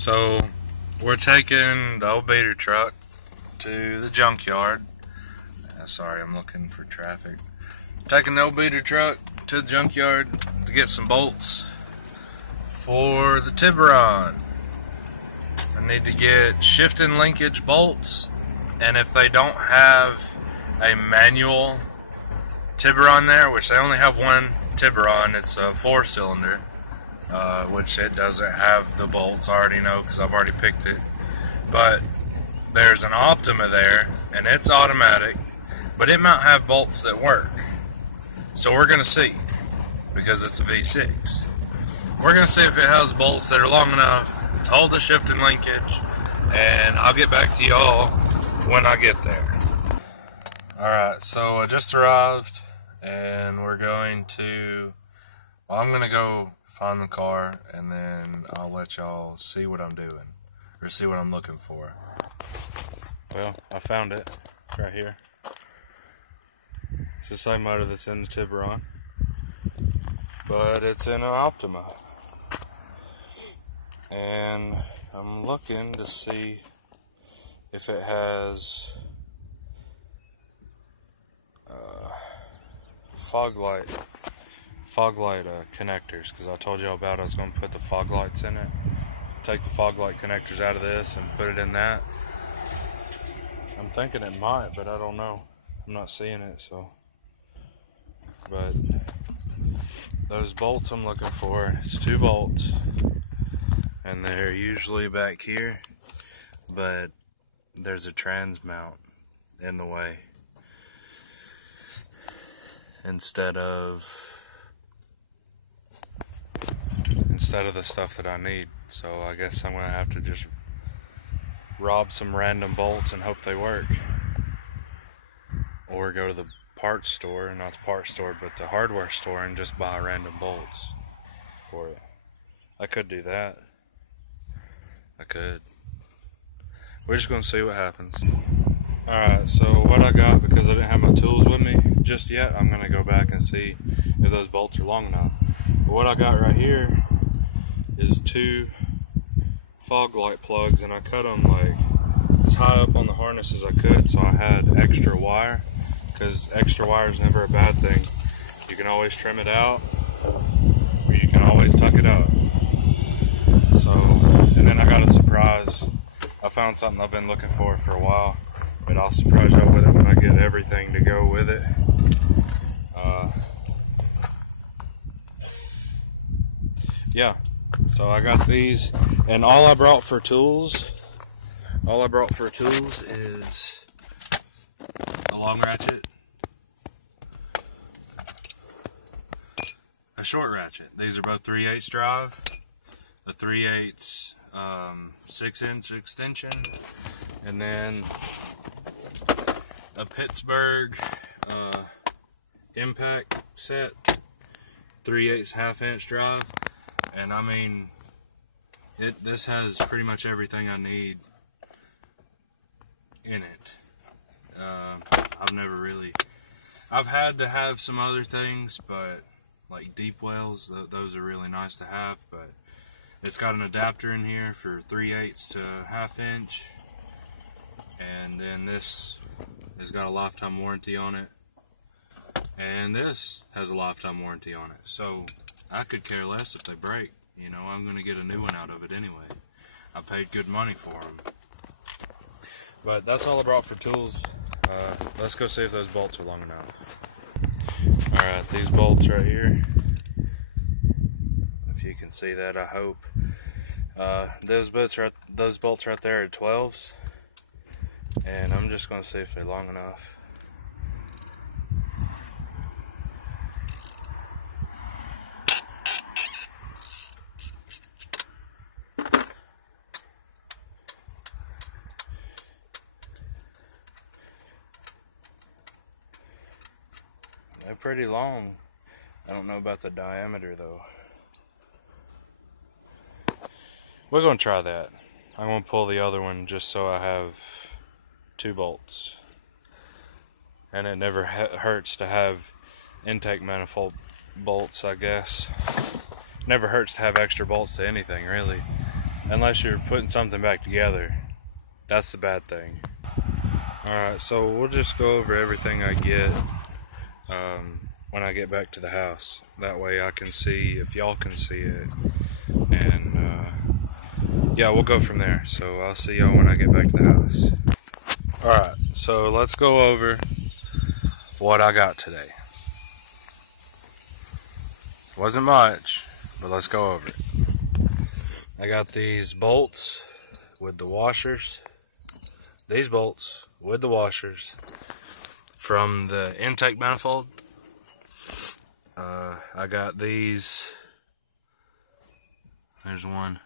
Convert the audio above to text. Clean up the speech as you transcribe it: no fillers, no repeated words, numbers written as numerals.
So we're taking the old beater truck to the junkyard. Sorry, I'm looking for traffic. Taking the old beater truck to the junkyard to get some bolts for the Tiburon. I need to get shifting linkage bolts, and if they don't have a manual Tiburon there, which they only have one Tiburon, it's a 4-cylinder, which it doesn't have the bolts, I already know because I've already picked it. But there's an Optima there, and it's automatic, but it might have bolts that work. So we're going to see, because it's a V6. We're going to see if it has bolts that are long enough to hold the shifting linkage, and I'll get back to y'all when I get there. Alright, so I just arrived, and we're going to, well, I'm going to go find the car, and then I'll let y'all see what I'm doing, or see what I'm looking for. Well, I found it. It's right here. It's the same motor that's in the Tiburon, but it's in an Optima. And I'm looking to see if it has fog light connectors, because I told y'all about I was going to put the fog lights in it. Take the fog light connectors out of this and put it in that. I'm thinking it might, but I don't know. I'm not seeing it, so. But those bolts I'm looking for, it's 2 bolts, and they're usually back here, but there's a trans mount in the way instead of the stuff that I need. So I guess I'm gonna have to just rob some random bolts and hope they work, or go to the parts store, not the parts store, but the hardware store, and just buy random bolts for it. I could do that. I could. We're just gonna see what happens. Alright, so what I got, because I didn't have my tools with me just yet, I'm gonna go back and see if those bolts are long enough. But what I got right here is 2 fog light plugs, and I cut them like as high up on the harness as I could, so I had extra wire, because extra wire is never a bad thing. You can always trim it out, or you can always tuck it up. So, and then I got a surprise. I found something I've been looking for a while, but I'll surprise y'all with it when I get everything to go with it. Yeah, so I got these, and all I brought for tools is a long ratchet, a short ratchet. These are both 3/8 drive, a 3/8 6-inch extension, and then a Pittsburgh impact set, 3/8 1/2-inch drive. And I mean, this has pretty much everything I need in it. I've had to have some other things, but like deep wells, those are really nice to have. But it's got an adapter in here for 3/8 to 1/2-inch, and then this has got a lifetime warranty on it, and this has a lifetime warranty on it. So I could care less if they break. You know, I'm going to get a new one out of it anyway. I paid good money for them. But that's all I brought for tools. Let's go see if those bolts are long enough. Alright, these bolts right here. If you can see that, I hope. Those bolts right there are 12s. And I'm just going to see if they're long enough. They're pretty long. I don't know about the diameter though. We're going to try that. I'm going to pull the other one just so I have 2 bolts. And it never hurts to have intake manifold bolts, I guess. Never hurts to have extra bolts to anything, really. unless you're putting something back together. That's the bad thing. Alright, so we'll just go over everything I get when I get back to the house. That way I can see if y'all can see it. And yeah, we'll go from there. So I'll see y'all when I get back to the house. Alright, so let's go over what I got today. Wasn't much, but let's go over it. I got these bolts with the washers. These bolts with the washers from the intake manifold. I got these. There's one.